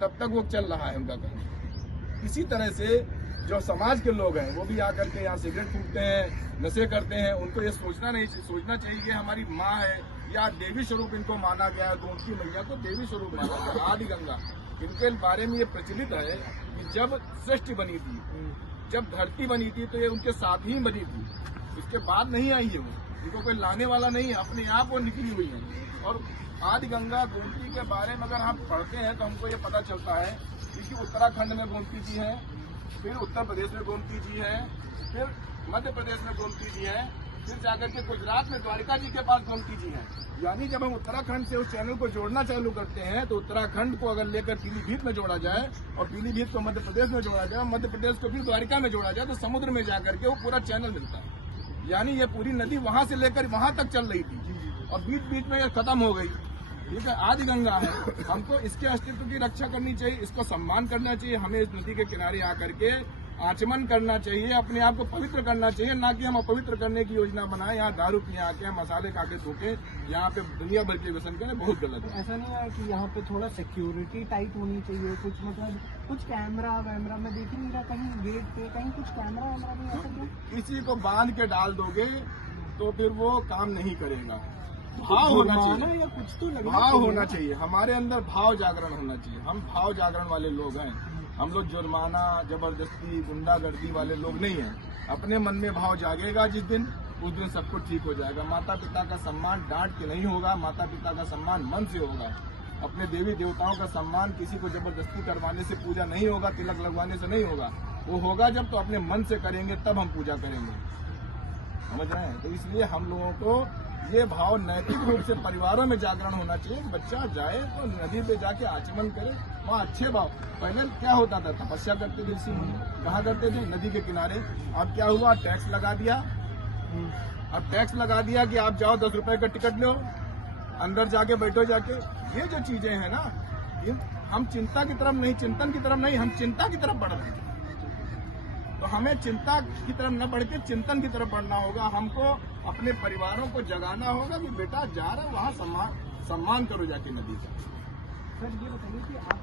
तब तक वो चल रहा है उनका काम। इसी तरह से जो समाज के लोग हैं वो भी आकर के यहाँ सिगरेट फूकते हैं, नशे करते हैं। उनको ये सोचना चाहिए कि हमारी माँ है या देवी स्वरूप इनको माना गया है, गोमती मैया को देवी स्वरूप माना गया, आदि गंगा। इनके बारे में ये प्रचलित है कि जब सृष्टि बनी थी, जब धरती बनी थी तो ये उनके साथ ही बनी थी, इसके बाद नहीं आई है वो, इनको कोई लाने वाला नहीं है, अपने आप वो निकली हुई है। और आदि गंगा गोमती के बारे में अगर हम पढ़ते हैं तो हमको ये पता चलता है कि उत्तराखंड में गोमती जी है, फिर उत्तर प्रदेश में गोमती जी है, फिर मध्य प्रदेश में गोमती जी है, फिर जाकर के गुजरात में द्वारिका जी के पास गोमती जी है। यानी जब हम उत्तराखंड से उस चैनल को जोड़ना चालू करते हैं तो उत्तराखंड को अगर लेकर पीलीभीत में जोड़ा जाए और पीलीभीत को मध्य प्रदेश में जोड़ा जाए, मध्य प्रदेश को फिर द्वारिका में जोड़ा जाए तो समुद्र में जाकर के वो पूरा चैनल मिलता है। यानी ये पूरी नदी वहां से लेकर वहां तक चल रही थी और बीच बीच में ये खत्म हो गई। ठीक है, आदि गंगा है, हमको इसके अस्तित्व की रक्षा करनी चाहिए, इसको सम्मान करना चाहिए। हमें इस नदी के किनारे आकर के आचमन करना चाहिए, अपने आप को पवित्र करना चाहिए, ना कि हम अपवित्र करने की योजना बनाएं। यहाँ दारू पिए आके, मसाले खा के थूके, यहाँ पे दुनिया भर के व्यसन करें, बहुत गलत है। ऐसा नहीं है कि यहाँ पे थोड़ा सिक्योरिटी टाइट होनी चाहिए, कुछ मतलब कुछ कैमरा वैमरा में देख नहीं रहा, कहीं गेट पे कहीं कुछ कैमरा वैमरा नहीं आ सकता? किसी को बांध के डाल दोगे तो फिर वो काम नहीं करेगा। भाव होना चाहिए, या कुछ तो भाव होना चाहिए, हमारे अंदर भाव जागरण होना चाहिए। हम भाव जागरण वाले लोग हैं, हम लोग जुर्माना, जबरदस्ती, गुंडागर्दी वाले लोग नहीं हैं। अपने मन में भाव जागेगा जिस दिन, उस दिन सब कुछ ठीक हो जाएगा। माता पिता का सम्मान डांट के नहीं होगा, माता पिता का सम्मान मन से होगा। अपने देवी देवताओं का सम्मान किसी को जबरदस्ती करवाने से पूजा नहीं होगा, तिलक लगवाने से नहीं होगा। वो होगा जब तो अपने मन से करेंगे, तब हम पूजा करेंगे। समझ रहे हैं? तो इसलिए हम लोगों को ये भाव नैतिक रूप से परिवारों में जागरण होना चाहिए। बच्चा जाए तो नदी पे जाके आचमन करे, वहाँ अच्छे भाव। पहले क्या होता था, तपस्या करते थे ऋषि मुनि, कहाँ करते थे? नदी के किनारे। अब क्या हुआ, टैक्स लगा दिया। अब टैक्स लगा दिया कि आप जाओ 10 रुपए का टिकट लो, अंदर जाके बैठो जाके। ये जो चीजें हैं ना, हम चिंता की तरफ नहीं, चिंतन की तरफ नहीं, हम चिंता की तरफ बढ़ रहे हैं। तो हमें चिंता की तरफ न बढ़ के चिंतन की तरफ बढ़ना होगा। हमको अपने परिवारों को जगाना होगा कि बेटा जा रहे वहाँ सम्मान करो जाके नदी का। सर ये बताइए कि आप